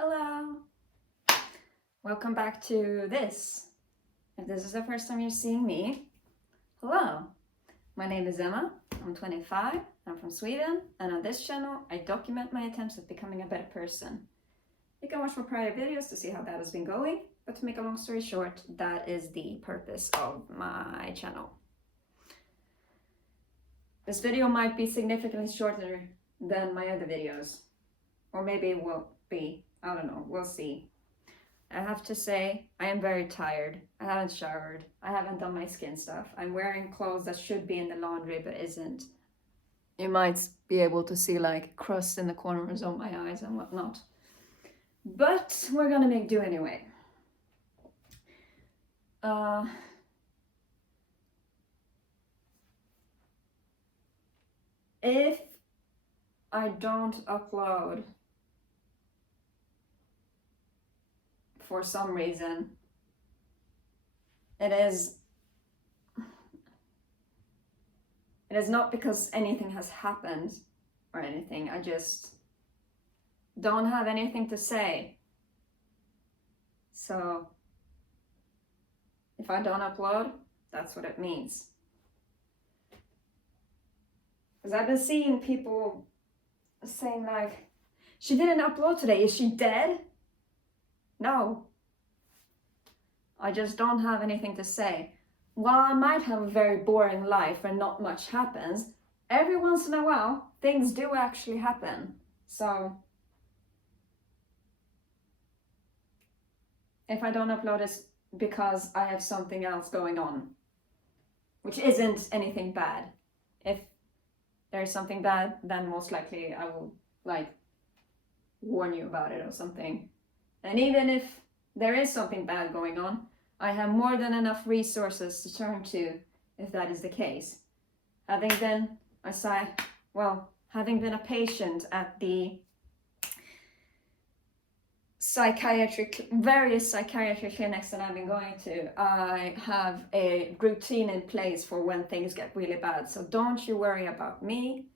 Hello! Welcome back to this. If this is the first time you're seeing me, hello! My name is Emma, I'm 25, I'm from Sweden, and on this channel I document my attempts at becoming a better person. You can watch my prior videos to see how that has been going, but to make a long story short, that is the purpose of my channel. This video might be significantly shorter than my other videos, or maybe it will be. I don't know, we'll see. I have to say, I am very tired. I haven't showered. I haven't done my skin stuff. I'm wearing clothes that should be in the laundry but isn't. You might be able to see like crust in the corners of my eyes and whatnot. But we're gonna make do anyway. If I don't upload for some reason, it is not because anything has happened or anything. I just don't have anything to say. So if I don't upload, that's what it means. Because I've been seeing people saying like, she didn't upload today, is she dead? No, I just don't have anything to say. While I might have a very boring life and not much happens, every once in a while, things do actually happen. So, if I don't upload, it's because I have something else going on, which isn't anything bad. If there's something bad, then most likely I will like warn you about it or something. And even if there is something bad going on, I have more than enough resources to turn to if that is the case. Having been a patient at the various psychiatric clinics that I've been going to, I have a routine in place for when things get really bad. So don't you worry about me.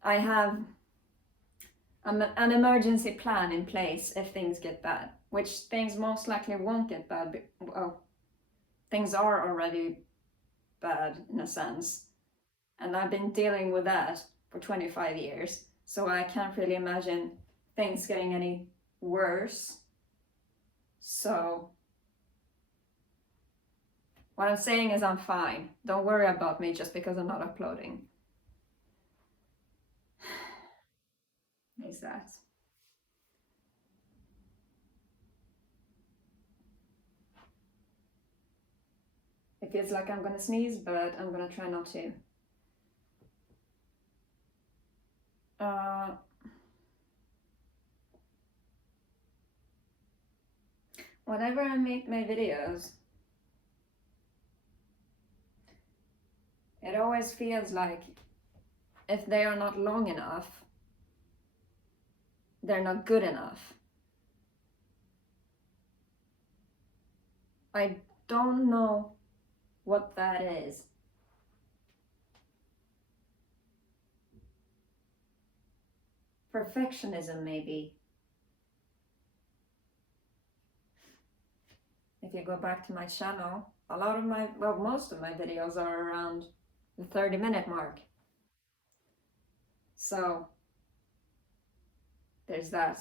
I have an emergency plan in place if things get bad, which things most likely won't get bad. Well, things are already bad in a sense. And I've been dealing with that for 25 years. So I can't really imagine things getting any worse. So what I'm saying is I'm fine. Don't worry about me just because I'm not uploading. Is that? It feels like I'm gonna sneeze, but I'm gonna try not to. Whenever I make my videos, it always feels like if they are not long enough, they're not good enough. I don't know what that is. Perfectionism, maybe. If you go back to my channel, most of my videos are around the 30-minute mark. So there's that.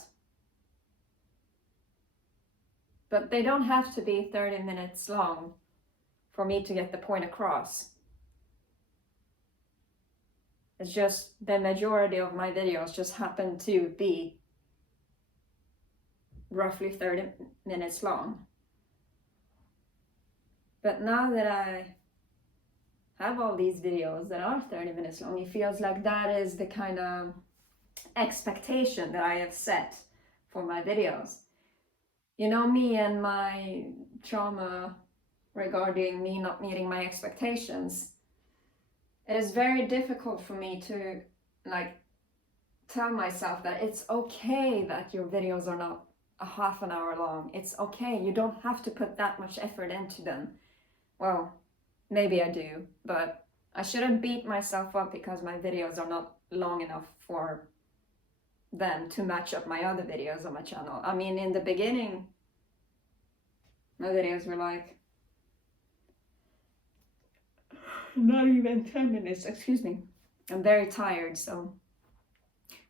But they don't have to be 30 minutes long for me to get the point across. It's just the majority of my videos just happen to be roughly 30 minutes long. But now that I have all these videos that are 30 minutes long, it feels like that is the kind of expectation that I have set for my videos. You know me and my trauma regarding me not meeting my expectations. It is very difficult for me to tell myself that it's okay that your videos are not a half an hour long. It's okay, you don't have to put that much effort into them. Well, maybe I do, but I shouldn't beat myself up because my videos are not long enough for them to match up my other videos on my channel. I mean, in the beginning, my videos were like not even 10 minutes, excuse me. I'm very tired, so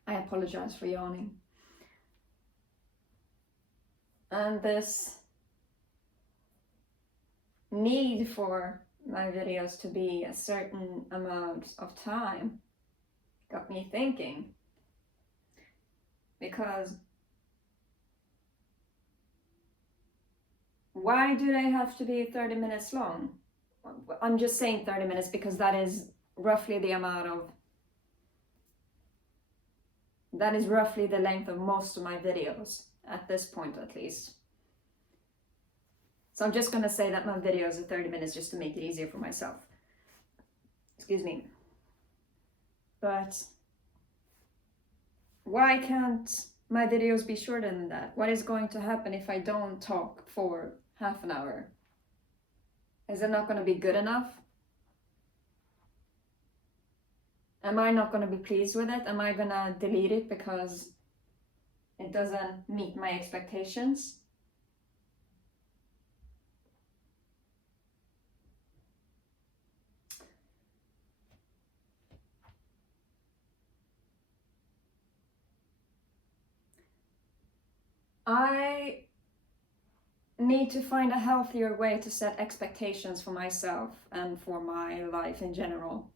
I apologize for yawning. And this need for my videos to be a certain amount of time got me thinking, because why do they have to be 30 minutes long? I'm just saying 30 minutes because that is roughly the amount of, that is roughly the length of most of my videos at this point, at least. So I'm just gonna say that my videos are 30 minutes just to make it easier for myself. Excuse me. But why can't my videos be shorter than that? What is going to happen if I don't talk for half an hour? Is it not going to be good enough? Am I not going to be pleased with it? Am I going to delete it because it doesn't meet my expectations? I need to find a healthier way to set expectations for myself and for my life in general.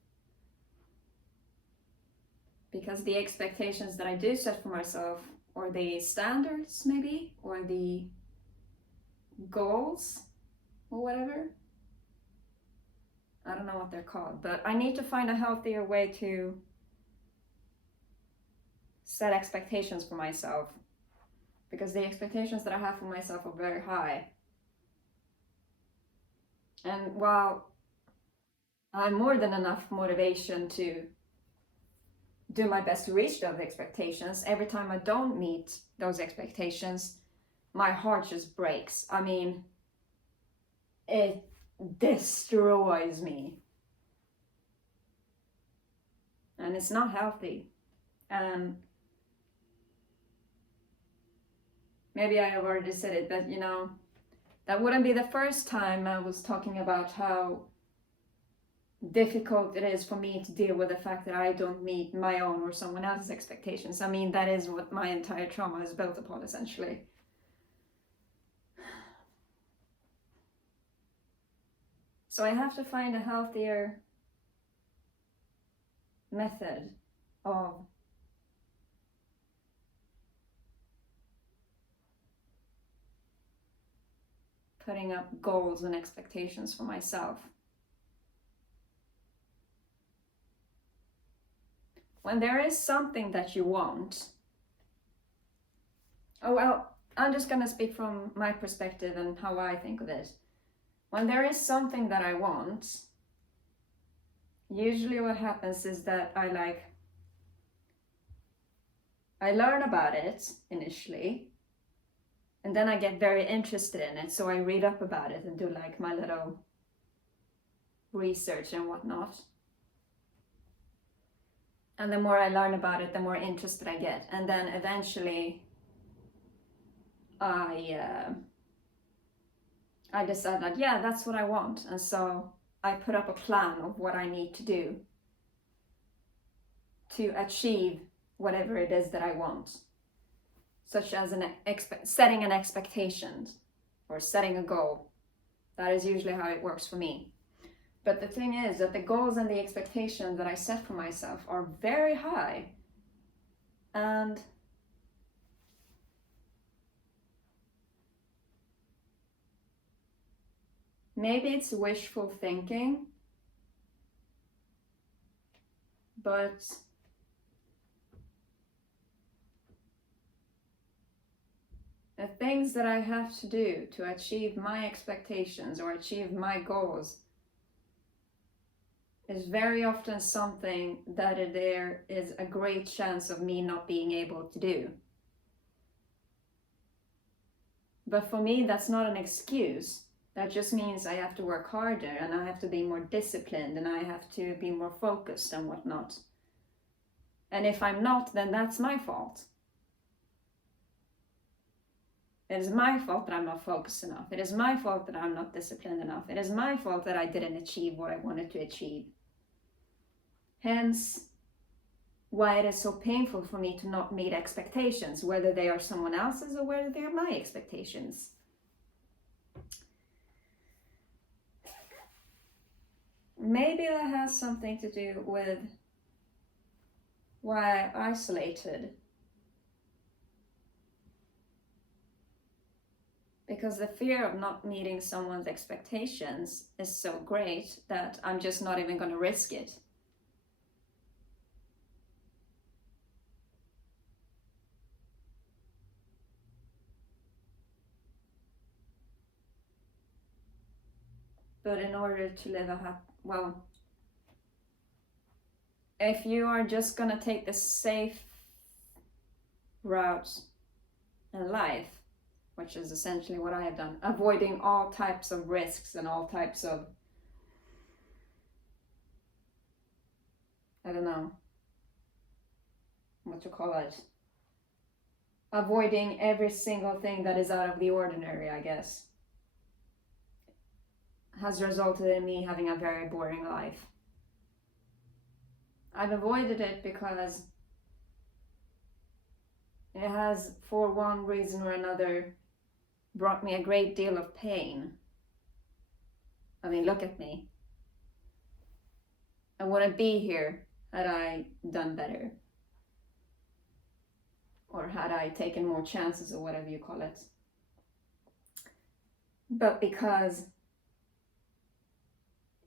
Because the expectations that I do set for myself, or the standards maybe, or the goals, or whatever, I don't know what they're called, but I need to find a healthier way to set expectations for myself, because the expectations that I have for myself are very high. And while I have more than enough motivation to do my best to reach those expectations, every time I don't meet those expectations, my heart just breaks. I mean, it destroys me. And it's not healthy. And maybe I have already said it, but you know, that wouldn't be the first time I was talking about how difficult it is for me to deal with the fact that I don't meet my own or someone else's expectations. I mean, that is what my entire trauma is built upon, essentially. So I have to find a healthier method of putting up goals and expectations for myself. When there is something that you want, oh well, I'm just gonna speak from my perspective and how I think of it. When there is something that I want, usually what happens is that I learn about it initially, and then I get very interested in it, so I read up about it and do like my little research and whatnot. And the more I learn about it, the more interested I get. And then eventually I decide that, yeah, that's what I want. And so I put up a plan of what I need to do to achieve whatever it is that I want. Such as setting an expectation or setting a goal. That is usually how it works for me. But the thing is that the goals and the expectations that I set for myself are very high. And maybe it's wishful thinking, but the things that I have to do to achieve my expectations or achieve my goals is very often something that there is a great chance of me not being able to do. But for me, that's not an excuse. That just means I have to work harder and I have to be more disciplined and I have to be more focused and whatnot. And if I'm not, then that's my fault. It is my fault that I'm not focused enough. It is my fault that I'm not disciplined enough. It is my fault that I didn't achieve what I wanted to achieve. Hence, why it is so painful for me to not meet expectations, whether they are someone else's or whether they are my expectations. Maybe that has something to do with why I isolated. Because the fear of not meeting someone's expectations is so great that I'm just not even going to risk it. But in order to live if you are just going to take the safe route in life, which is essentially what I have done, avoiding all types of risks and all types of, I don't know what to call it, avoiding every single thing that is out of the ordinary, I guess, has resulted in me having a very boring life. I've avoided it because it has, for one reason or another, brought me a great deal of pain. I mean, look at me. I wouldn't be here had I done better. Or had I taken more chances, or whatever you call it. But because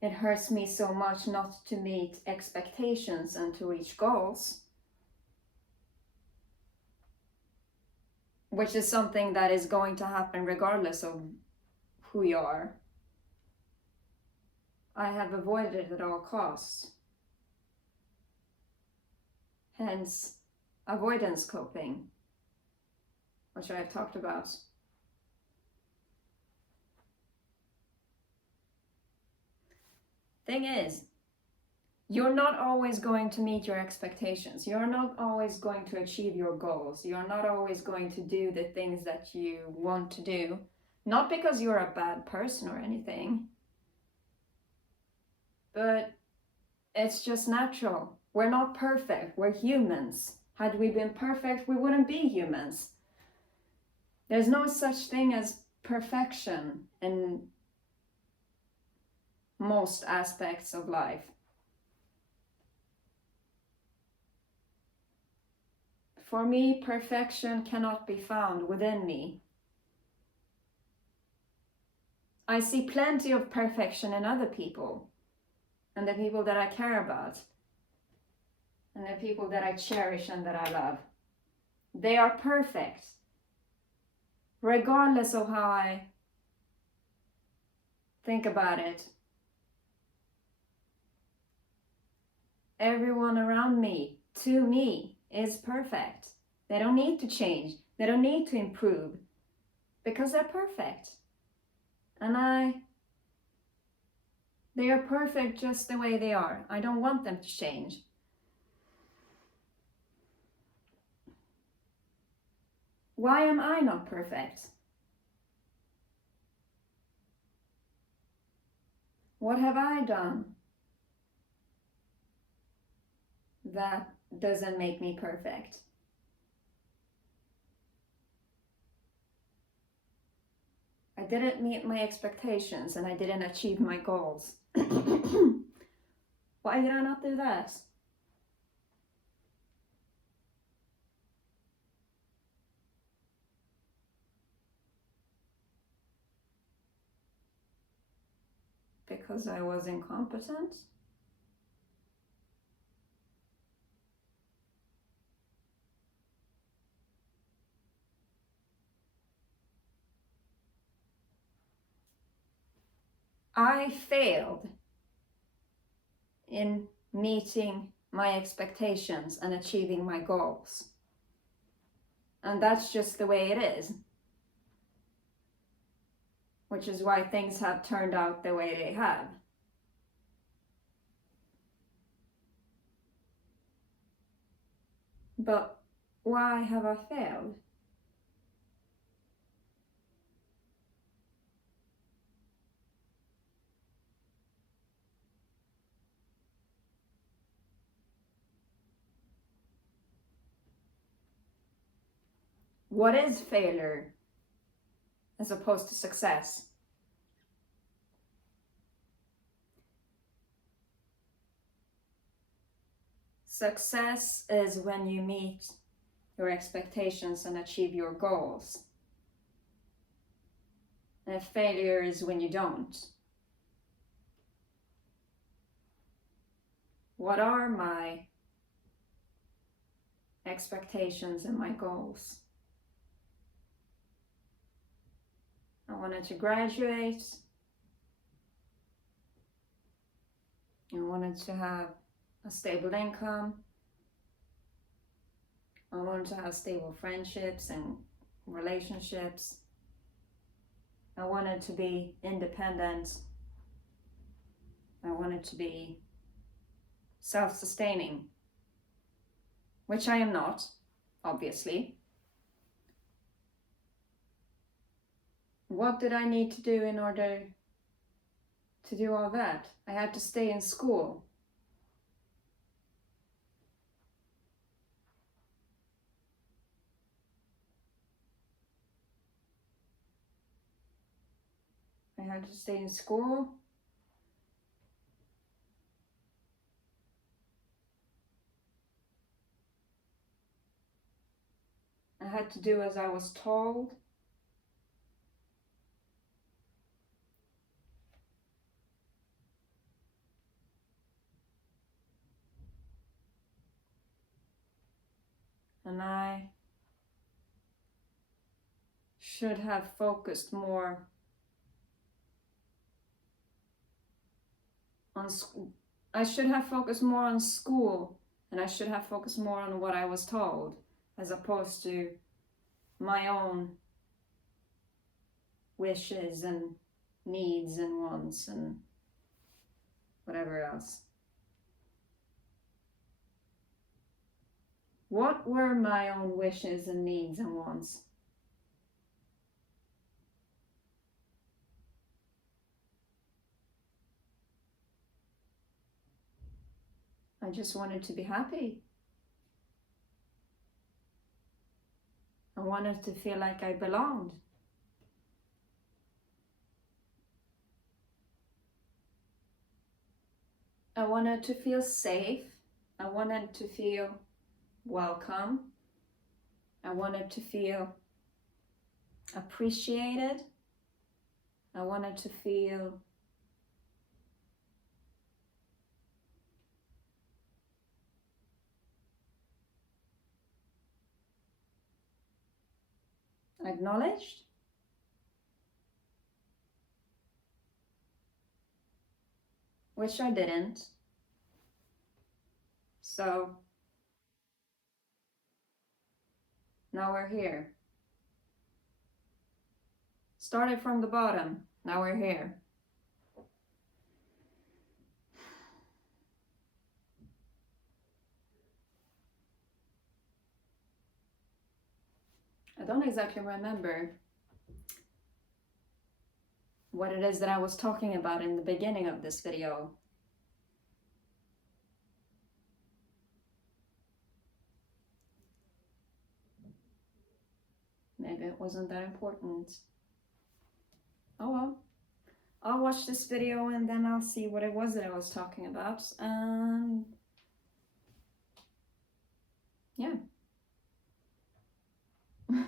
it hurts me so much not to meet expectations and to reach goals, which is something that is going to happen regardless of who you are, I have avoided it at all costs. Hence, avoidance coping, which I've talked about. Thing is, you're not always going to meet your expectations. You're not always going to achieve your goals. You're not always going to do the things that you want to do. Not because you're a bad person or anything, but it's just natural. We're not perfect. We're humans. Had we been perfect, we wouldn't be humans. There's no such thing as perfection in most aspects of life. For me, perfection cannot be found within me. I see plenty of perfection in other people, and the people that I care about, and the people that I cherish and that I love. They are perfect, regardless of how I think about it. Everyone around me, to me, is perfect. They don't need to change. They don't need to improve, because they're perfect. And they are perfect just the way they are. I don't want them to change. Why am I not perfect? What have I done that doesn't make me perfect? I didn't meet my expectations and I didn't achieve my goals. Why did I not do that? Because I was incompetent? I failed in meeting my expectations and achieving my goals. And that's just the way it is. which is why things have turned out the way they have. But why have I failed? What is failure as opposed to success? Success is when you meet your expectations and achieve your goals. And failure is when you don't. What are my expectations and my goals? I wanted to graduate. I wanted to have a stable income. I wanted to have stable friendships and relationships. I wanted to be independent. I wanted to be self-sustaining, which I am not, obviously. What did I need to do in order to do all that? I had to stay in school. I had to stay in school. I had to do as I was told. And I should have focused more on school. I should have focused more on school, and I should have focused more on what I was told, as opposed to my own wishes and needs and wants and whatever else. What were my own wishes and needs and wants? I just wanted to be happy. I wanted to feel like I belonged. I wanted to feel safe. I wanted to feel welcome. I wanted to feel appreciated. I wanted to feel acknowledged. Which I didn't. So now we're here. Started from the bottom, now we're here. I don't exactly remember what it is that I was talking about in the beginning of this video. Maybe it wasn't that important. Oh well. I'll watch this video and then I'll see what it was that I was talking about. Yeah.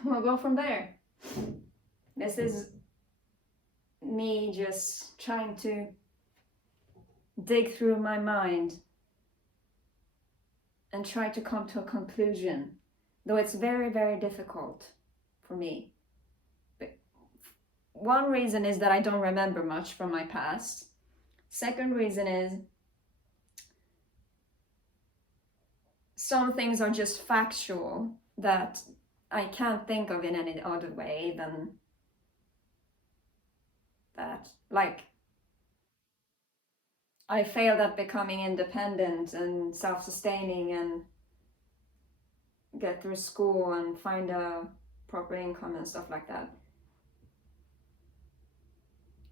We'll go from there. This is me just trying to dig through my mind and try to come to a conclusion, though it's very, very difficult for me. But one reason is that I don't remember much from my past. Second reason is some things are just factual that I can't think of in any other way than that. Like, I failed at becoming independent and self-sustaining and get through school and find a proper income and stuff like that.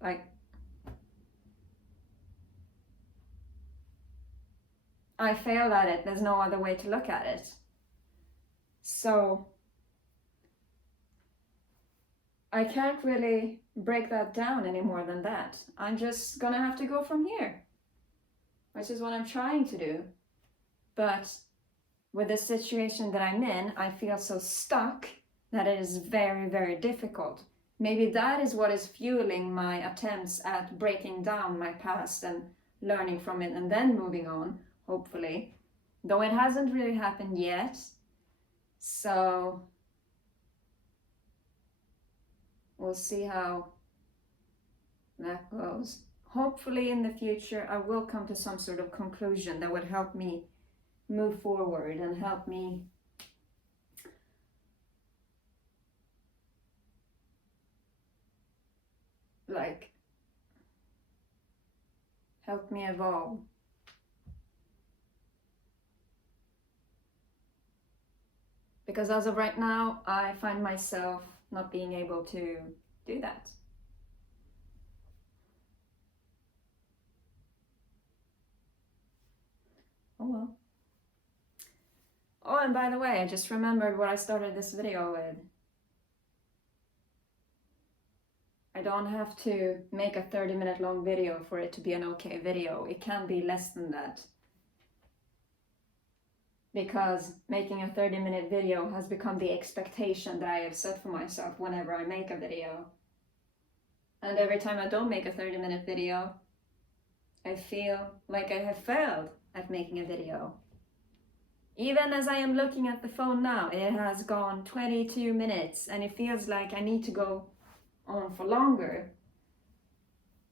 Like, I failed at it. There's no other way to look at it. So I can't really break that down any more than that. I'm just gonna have to go from here, which is what I'm trying to do. But with the situation that I'm in, I feel so stuck that it is very, very difficult. Maybe that is what is fueling my attempts at breaking down my past and learning from it and then moving on, hopefully. Though it hasn't really happened yet. So we'll see how that goes. Hopefully in the future I will come to some sort of conclusion that would help me move forward and help me evolve. Because as of right now, I find myself not being able to do that. Oh well. Oh, and by the way, I just remembered what I started this video with. I don't have to make a 30-minute long video for it to be an okay video. It can be less than that. Because making a 30-minute video has become the expectation that I have set for myself whenever I make a video. And every time I don't make a 30-minute video, I feel like I have failed at making a video. Even as I am looking at the phone now, it has gone 22 minutes and it feels like I need to go on for longer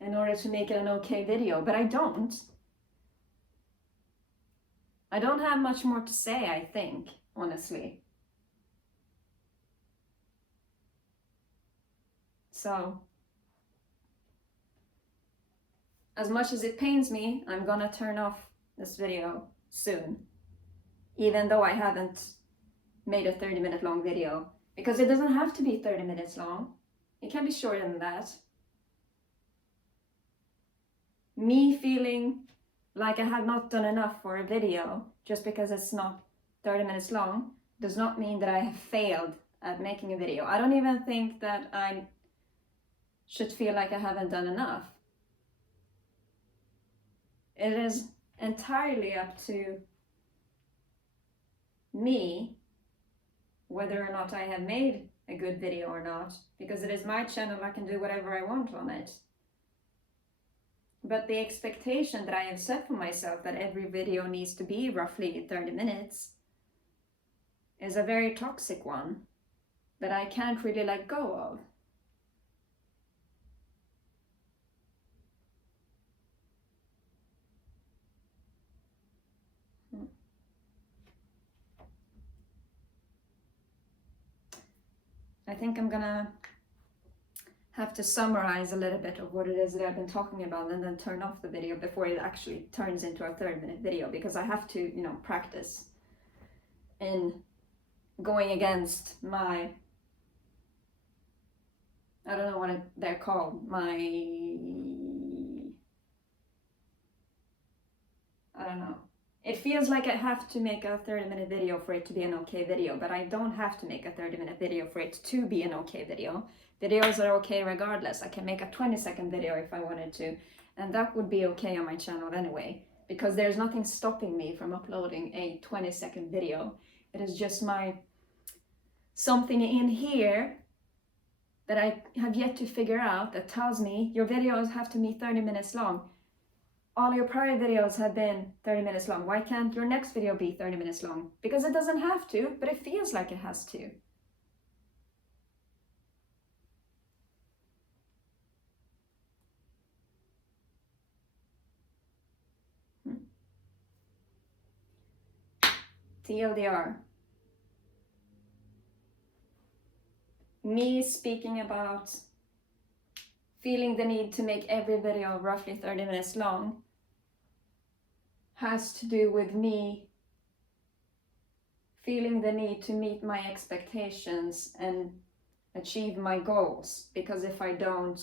in order to make it an okay video, but I don't. I don't have much more to say, I think, honestly. So, as much as it pains me, I'm gonna turn off this video soon. Even though I haven't made a 30-minute long video. Because it doesn't have to be 30 minutes long. It can be shorter than that. Me feeling like I have not done enough for a video just because it's not 30 minutes long does not mean that I have failed at making a video. I don't even think that I should feel like I haven't done enough. It is entirely up to me whether or not I have made a good video or not, because it is my channel. I can do whatever I want on it. But the expectation that I have set for myself that every video needs to be roughly 30 minutes is a very toxic one that I can't really let go of. I think I'm gonna have to summarize a little bit of what it is that I've been talking about and then turn off the video before it actually turns into a 30-minute video, because I have to, practice in going against my, I don't know what they're called, I don't know. It feels like I have to make a 30-minute video for it to be an okay video, but I don't have to make a 30-minute video for it to be an okay video. Videos are okay regardless. I can make a 20-second video if I wanted to, and that would be okay on my channel anyway, because there's nothing stopping me from uploading a 20-second video. It is just something in here that I have yet to figure out that tells me your videos have to be 30 minutes long. All your prior videos have been 30 minutes long. Why can't your next video be 30 minutes long? Because it doesn't have to, but it feels like it has to. TLDR. Me speaking about feeling the need to make every video roughly 30 minutes long has to do with me feeling the need to meet my expectations and achieve my goals, because if I don't,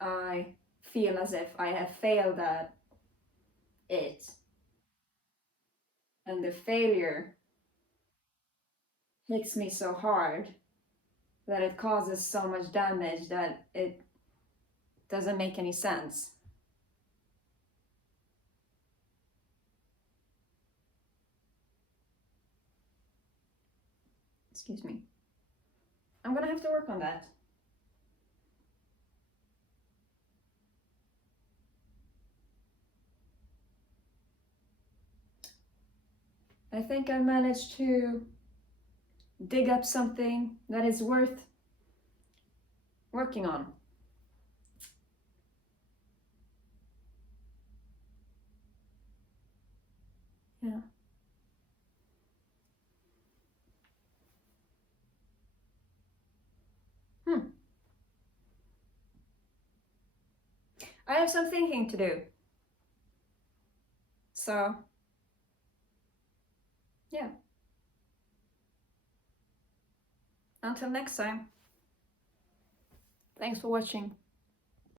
I feel as if I have failed at it, and the failure hits me so hard that it causes so much damage that it doesn't make any sense. Excuse me. I'm gonna have to work on that. I think I managed to dig up something that is worth working on. Yeah. I have some thinking to do. So, yeah. Until next time. Thanks for watching.